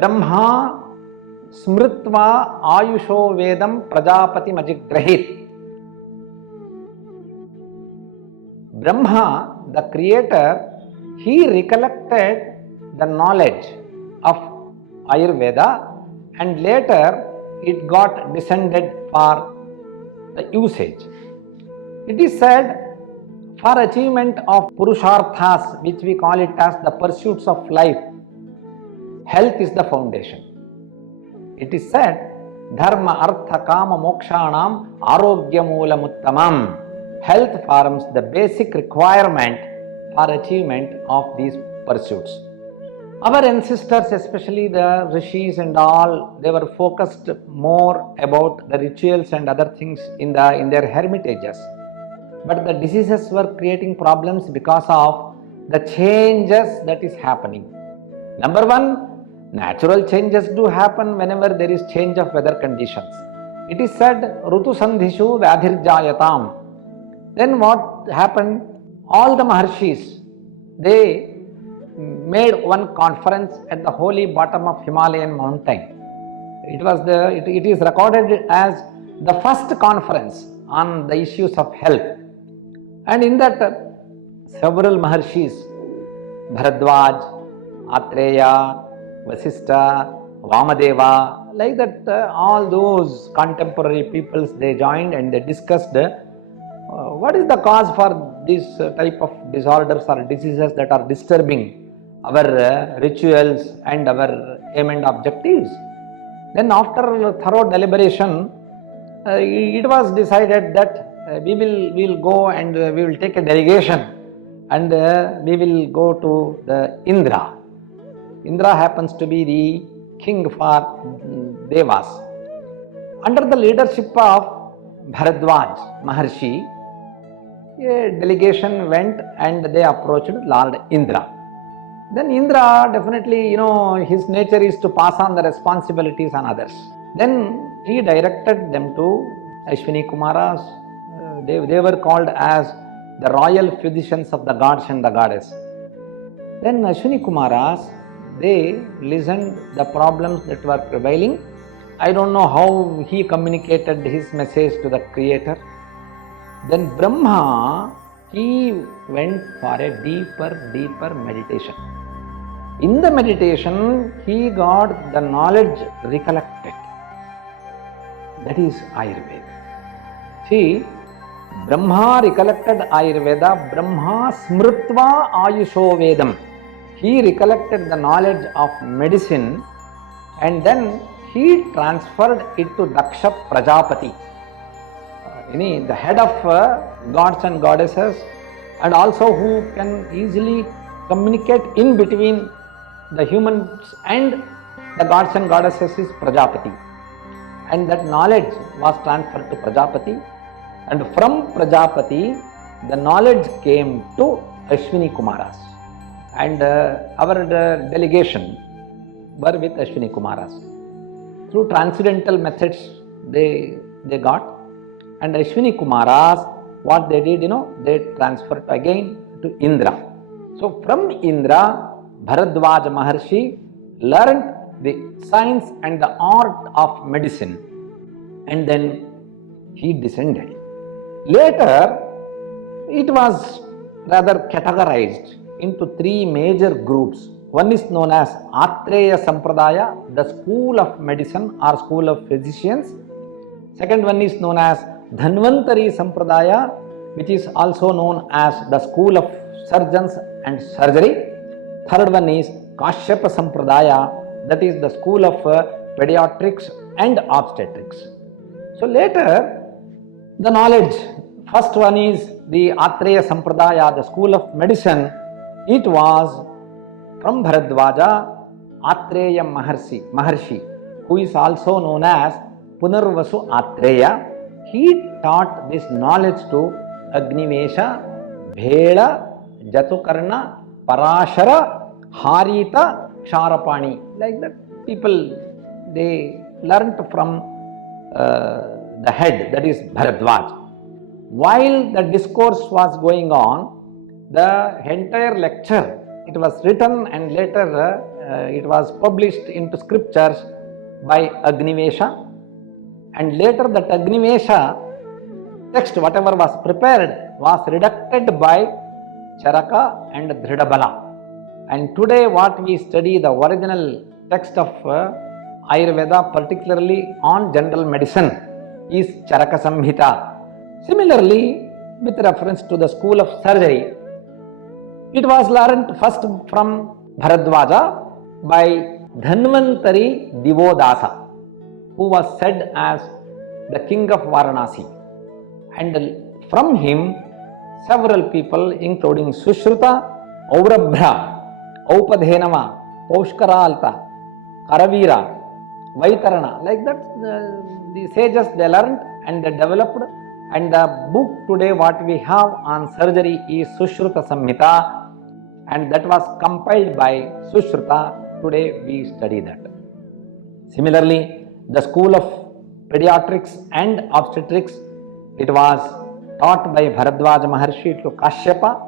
Brahma smritva ayusho vedam prajapati majigrahit. Brahma, the creator, he recollected the knowledge of Ayurveda and later it got descended for the usage. It is said, for achievement of purusharthas, which we call it as the pursuits of life, health is the foundation. It is said, dharma artha kama mokshanam arogya moolam uttamam. Health forms the basic requirement for achievement of these pursuits. Our ancestors, especially the rishis and all, they were focused more about the rituals and other things in their hermitages. But the diseases were creating problems because of the changes that is happening. Number one, natural changes do happen whenever there is change of weather conditions. It is said, Rutu Sandhishu Vyadhirjayatam. Then what happened? All the Maharshis, they made one conference at the holy bottom of Himalayan mountain. It is recorded as the first conference on the issues of health. And in that, several Maharshis, Bharadwaj, Atreya, Vasistha, Vamadeva, like that, all those contemporary peoples, they joined and they discussed what is the cause for this type of disorders or diseases that are disturbing our rituals and our aim and objectives. Then after thorough deliberation, it was decided that we will go and we will take a delegation and we will go to the Indra. Indra happens to be the king for Devas. Under the leadership of Bharadwaj Maharshi, a delegation went and they approached Lord Indra. Then Indra, definitely, his nature is to pass on the responsibilities on others. Then he directed them to Ashwini Kumaras. They were called as the royal physicians of the gods and the goddess. Then Ashwini Kumaras, they listened the problems that were prevailing. I don't know how he communicated his message to the Creator. Then Brahma, he went for a deeper meditation. In the meditation, he got the knowledge recollected. That is Ayurveda. See, Brahma recollected Ayurveda, Brahma smritva ayusho vedam. He recollected the knowledge of medicine and then he transferred it to Daksha Prajapati, the head of gods and goddesses, and also who can easily communicate in between the humans and the gods and goddesses is Prajapati. And that knowledge was transferred to Prajapati, and from Prajapati the knowledge came to Ashwini Kumaras, and our delegation were with Ashwini Kumaras. Through transcendental methods they got, and Ashwini Kumaras, what they did, they transferred again to Indra. So from Indra, Bharadwaj Maharshi learned the science and the art of medicine, and then he descended. Later, it was rather categorized into three major groups. One is known as Atreya Sampradaya, the school of medicine or school of physicians. Second one is known as Dhanvantari Sampradaya, which is also known as the school of surgeons and surgery. Third one is Kashyapa Sampradaya, that is the school of pediatrics and obstetrics. So later, the knowledge, first one is the Atreya Sampradaya, the school of medicine. It was from Bharadwaja, Atreya Maharshi, who is also known as Punarvasu Atreya. He taught this knowledge to Agnivesha, Bhela, Jatukarna, Parashara, Harita, Ksharapani. Like that, people, they learnt from the head, that is Bharadwaj. While the discourse was going on, the entire lecture, it was written and later it was published into scriptures by Agnivesha, and later that Agnivesha text, whatever was prepared, was redacted by Charaka and Dhridabala. And today what we study, the original text of Ayurveda, particularly on general medicine, is Charaka Samhita. Similarly, with reference to the school of surgery, it was learnt first from Bharadwaja by Dhanvantari Divodasa, who was said as the king of Varanasi. And from him, several people, including Sushruta, Aurabhra, Aupadhenava, Paushkaralta, Karavira, Vaitarana, like that, the sages they learned and they developed. And the book today what we have on surgery is Sushruta Samhita, and that was compiled by Sushruta. Today we study that. Similarly, the school of pediatrics and obstetrics, it was taught by Bharadwaja Maharshi to Kashyapa,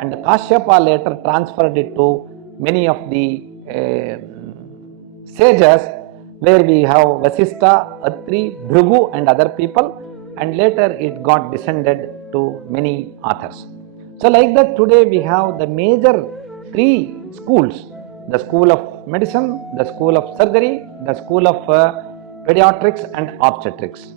and Kashyapa later transferred it to many of the sages, where we have Vasistha, Atri, Bhrigu and other people, and later it got descended to many authors. So like that, today we have the major three schools: the school of medicine, the school of surgery, the school of pediatrics and obstetrics.